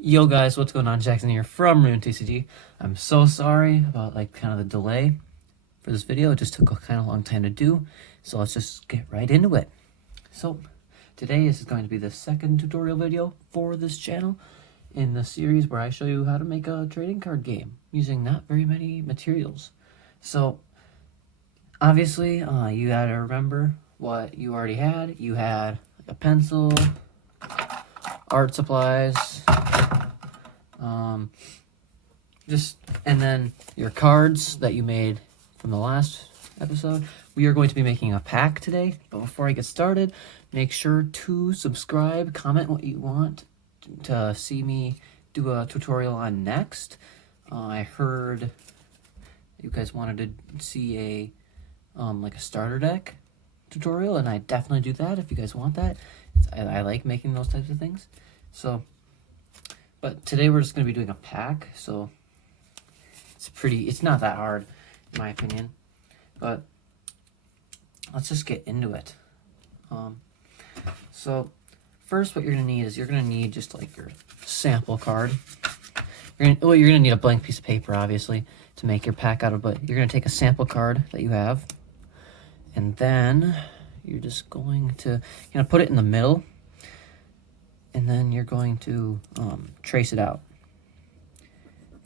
Yo guys, what's going on? Jackson here from Rune TCG. I'm so sorry about kind of the delay for this video. It just took a kind of long time to do, so let's just get right into it. So today is going to be the second tutorial video for this channel in the series where I show you how to make a trading card game using not very many materials. So obviously you gotta remember what you already had. You had a pencil, art supplies, and then your cards that you made from the last episode. We are going to be making a pack today, but before I get started, make sure to subscribe, comment what you want to see me do a tutorial on next. I heard you guys wanted to see a like a starter deck tutorial, and I definitely do that if you guys want that. I like making those types of things. So but today we're just going to be doing a pack, so it's not that hard, in my opinion. But let's just get into it. So first what you're going to need is you're going to need just like your sample card. You're going to need a blank piece of paper, obviously, to make your pack out of, but you're going to take a sample card that you have, and then you're just going to put it in the middle. And then you're going to trace it out,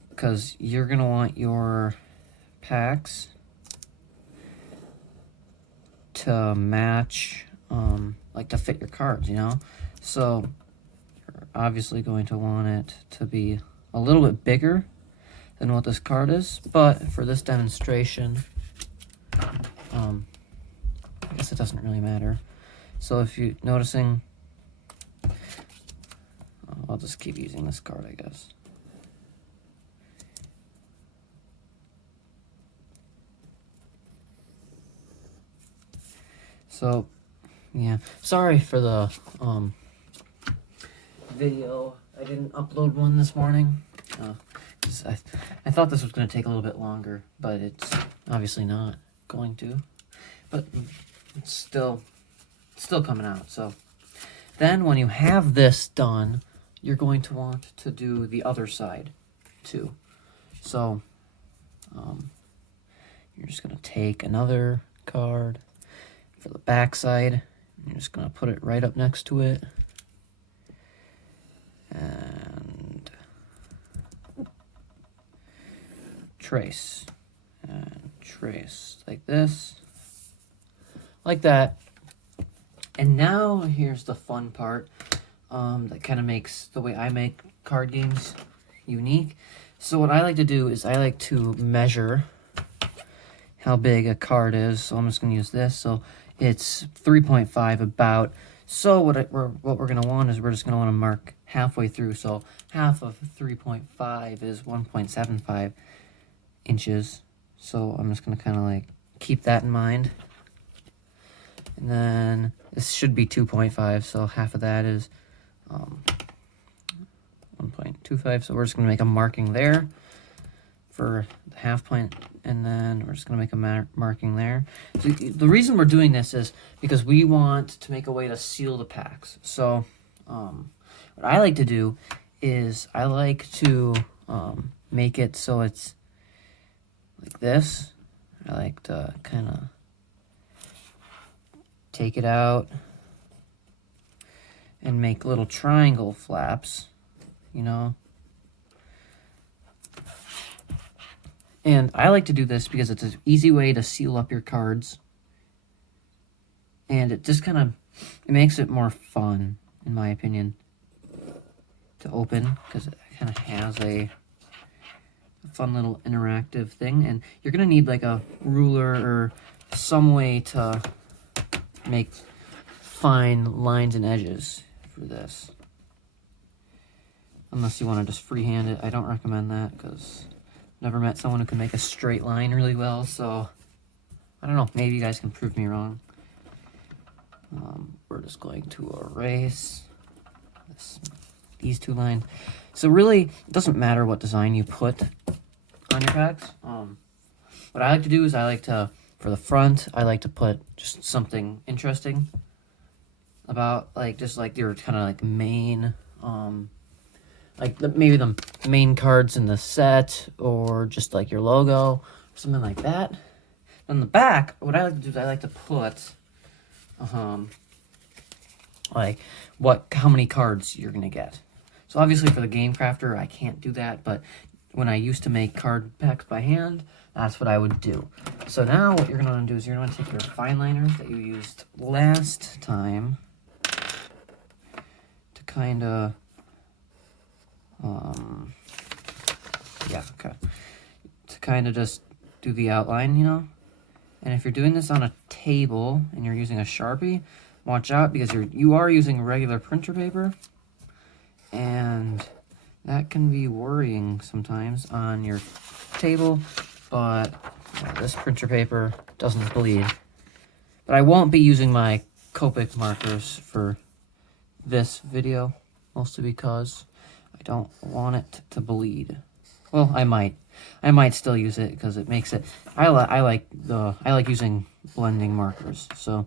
because you're going to want your packs to match, like to fit your cards, So you're obviously going to want it to be a little bit bigger than what this card is, but for this demonstration, I guess it doesn't really matter. So if you're noticing, I'll just keep using this card, I guess. So, yeah. Sorry for the video. I didn't upload one this morning. 'Cause I thought this was going to take a little bit longer, but it's obviously not going to. But it's still coming out. So then when you have this done, you're going to want to do the other side too. So you're just going to take another card for the back side. You're just going to put it right up next to it. And trace. And trace like this. Like that. And now here's the fun part. That kind of makes the way I make card games unique. So what I like to do is I like to measure how big a card is. So I'm just going to use this. So it's 3.5 about. So what we're going to want is we're just going to want to mark halfway through. So half of 3.5 is 1.75 inches. So I'm just going to kind of like keep that in mind. And then this should be 2.5. So half of that is 1.25, so we're just going to make a marking there for the half point, and then we're just going to make a marking there. So the reason we're doing this is because we want to make a way to seal the packs. So what I like to do is I like to make it so it's like this. I like to kind of take it out and make little triangle flaps, And I like to do this because it's an easy way to seal up your cards. And it just it makes it more fun, in my opinion, to open, because it kind of has a fun little interactive thing. And you're going to need like a ruler or some way to make fine lines and edges for this, unless you want to just freehand it. I don't recommend that because I've never met someone who can make a straight line really well, so I don't know, maybe you guys can prove me wrong. We're just going to erase these two lines. So really, it doesn't matter what design you put on your packs. What I like to do is for the front, I like to put just something interesting about, just like your kind of like main like maybe the main cards in the set, or just like your logo, or something like that. On the back, what I like to do is I like to put, like how many cards you're gonna get. So obviously for the game crafter, I can't do that, but when I used to make card packs by hand, that's what I would do. So now what you're gonna do is you're gonna take your fine liners that you used last time to kind of, to kind of just do the outline, you know? And if you're doing this on a table and you're using a Sharpie, watch out, because you are using regular printer paper, and that can be worrying sometimes on your table, but this printer paper doesn't bleed. But I won't be using my Copic markers for this video, mostly because I don't want it to bleed. Well, I might still use it because it makes it. I like using blending markers. So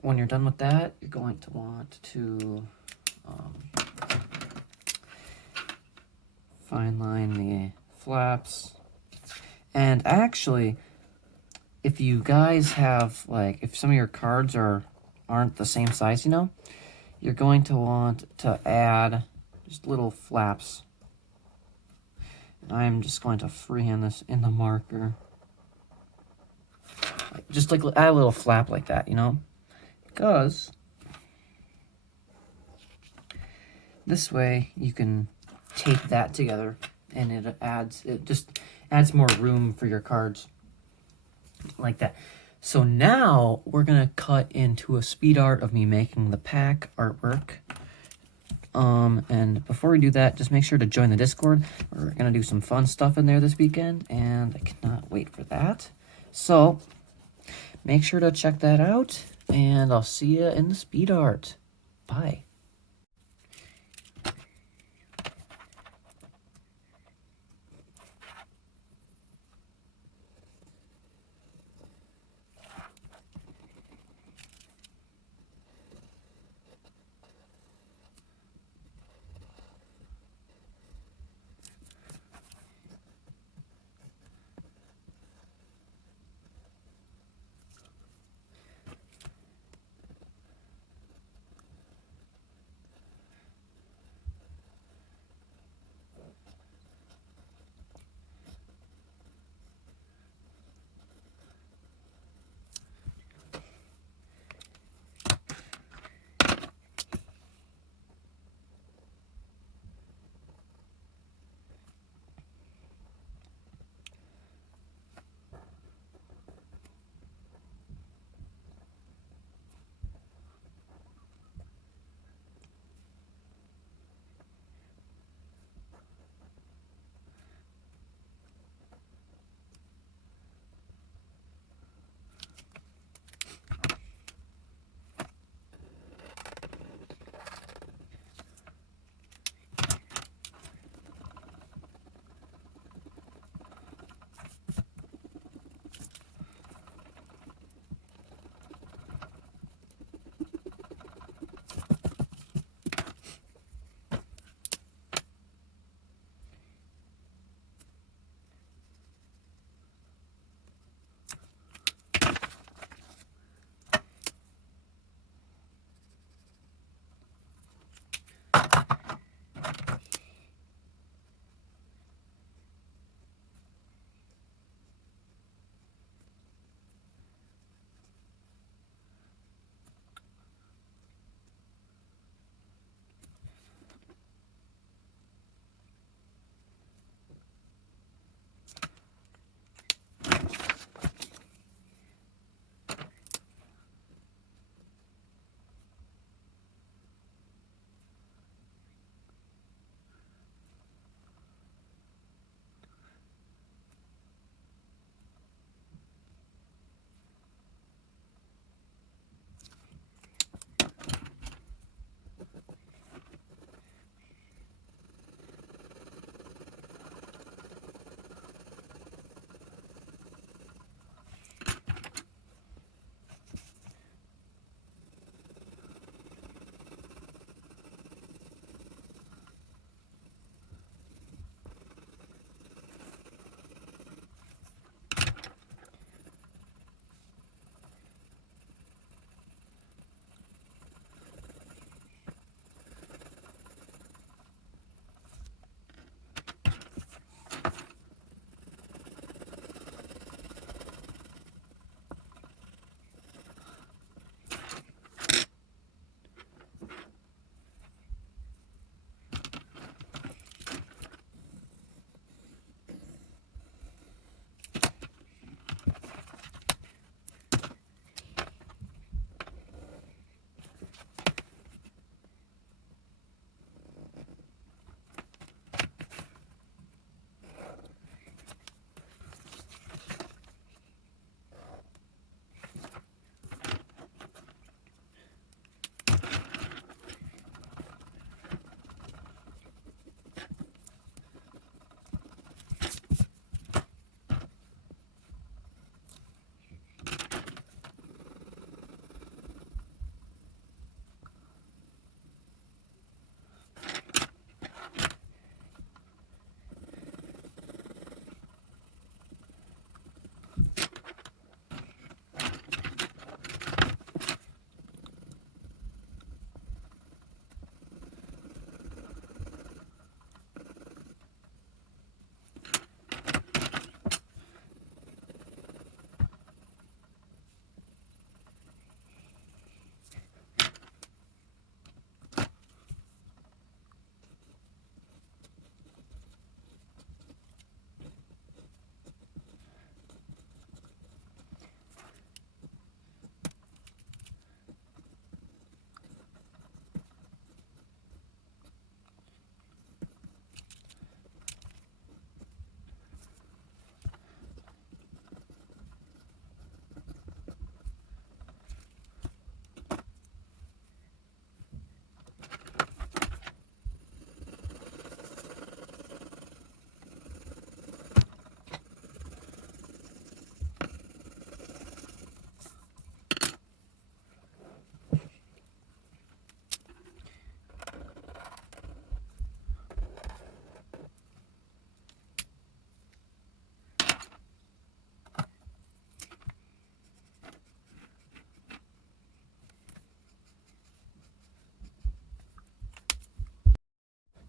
when you're done with that, you're going to want to fine line the flaps. And actually, if you guys have, like, if some of your cards aren't the same size, you know, you're going to want to add just little flaps. I'm just going to freehand this in the marker. Just like add a little flap like that, you know? Because this way you can tape that together, and it just adds more room for your cards like that. So now we're gonna cut into a speed art of me making the pack artwork. And before we do that, just make sure to join the Discord. We're gonna do some fun stuff in there this weekend, and I cannot wait for that. So make sure to check that out, and I'll see you in the speed art. Bye.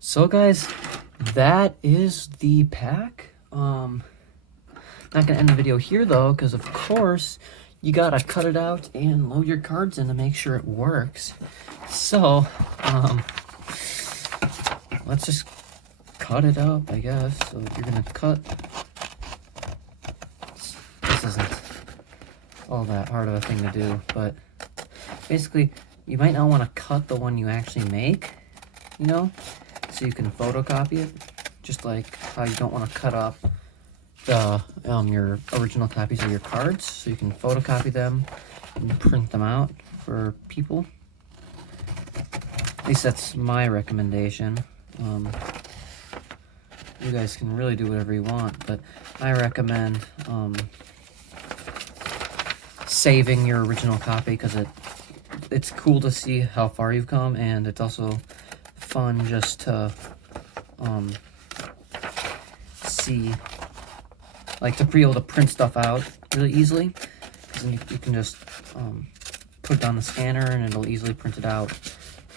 So guys, that is the pack. Not gonna end the video here though, because of course you gotta cut it out and load your cards in to make sure it works. So let's just cut it up, I guess. So you're gonna cut. This isn't all that hard of a thing to do, but basically you might not want to cut the one you actually make, you know, so you can photocopy it, just like how you don't want to cut up the your original copies of your cards, so you can photocopy them and print them out for people. At least that's my recommendation. You guys can really do whatever you want, but I recommend saving your original copy, because it's cool to see how far you've come, and it's also fun just to see, like, to be able to print stuff out really easily, because then you can just put it on the scanner and it'll easily print it out,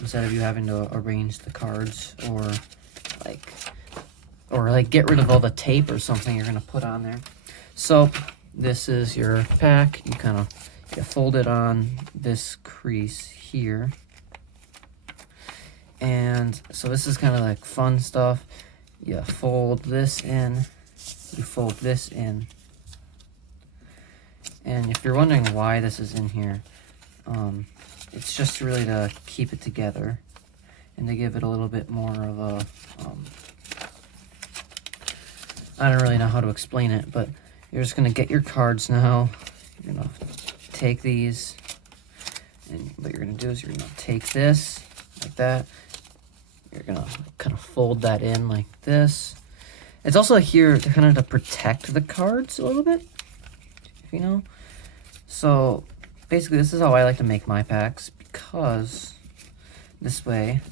instead of you having to arrange the cards or get rid of all the tape or something you're gonna put on there. So this is your pack. You kind of fold it on this crease here, and so this is kind of like fun stuff. You fold this in, you fold this in, and if you're wondering why this is in here, it's just really to keep it together and to give it a little bit more of a I don't really know how to explain it, but you're just gonna get your cards now. You're gonna take these, and what you're gonna do is you're gonna take this like that. You're gonna kind of fold that in like this. It's also here to kind of to protect the cards a little bit, you know. So basically, this is how I like to make my packs, because this way,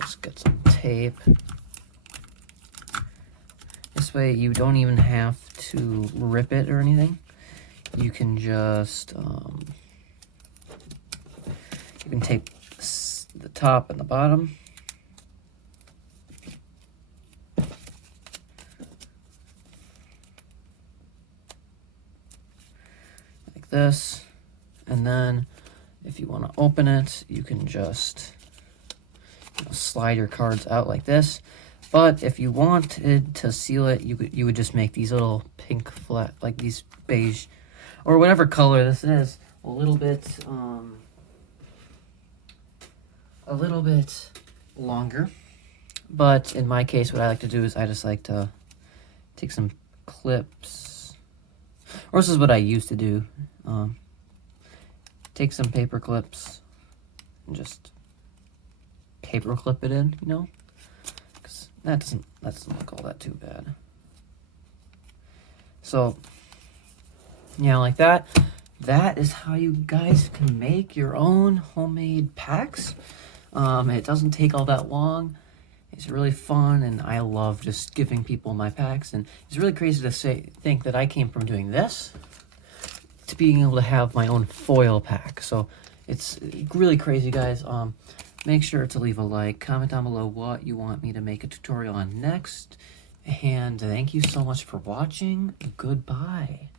let's get some tape. This way you don't even have to rip it or anything. You can just, you can tape the top and the bottom. Like this. And then if you want to open it, you can just slide your cards out like this. But if you wanted to seal it, you would just make these little pink flat, like these beige, or whatever color this is, a little bit longer. But in my case, what I like to do is I just like to take some clips, or this is what I used to do. Take some paper clips and just paper clip it in, you know. That doesn't look all that too bad. So, yeah, like that. That is how you guys can make your own homemade packs. It doesn't take all that long. It's really fun, and I love just giving people my packs. And it's really crazy to think that I came from doing this to being able to have my own foil pack. So it's really crazy, guys. Make sure to leave a like, comment down below what you want me to make a tutorial on next, and thank you so much for watching. Goodbye.